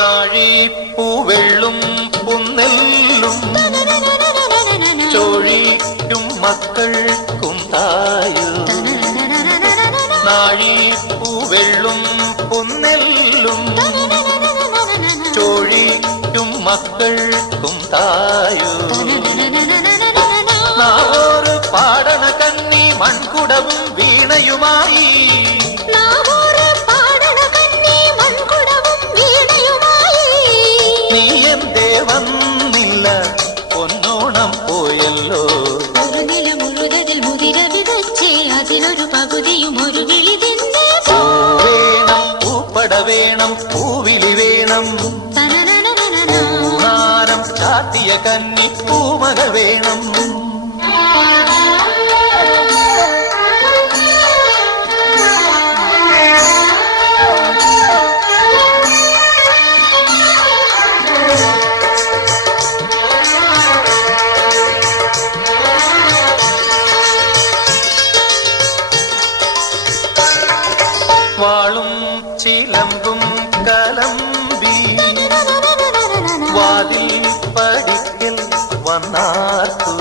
നാഴിപ്പൂവെള്ളും പുന്നെല്ലും ചോഴിക്കും മക്കൾക്കും തായു. നാഴിപ്പൂവെള്ളും പുന്നെല്ലും ചോഴിക്കും മക്കൾക്കും തായു. നാവോറ് പാടണ കന്നി മൺകുടവും വീണയുമായി നീ എന്തേ വന്നില്ല പൊന്നോണം പോയല്ലോ. ഒരു നില മുഴുവതിൽ മുതിര വിതച്ചേ അതിലൊരു പകുതിയും ഒരു വിളി തന്നെ. വേണം പൂപ്പട വേണം പൂവിളി വേണം പൂനാരം ചാത്തിയ കന്നി പൂമക വേണം. വാളും ചിലമ്പും കലമ്പി വാതിൽ പടിക്കൽ വന്നാർക്കു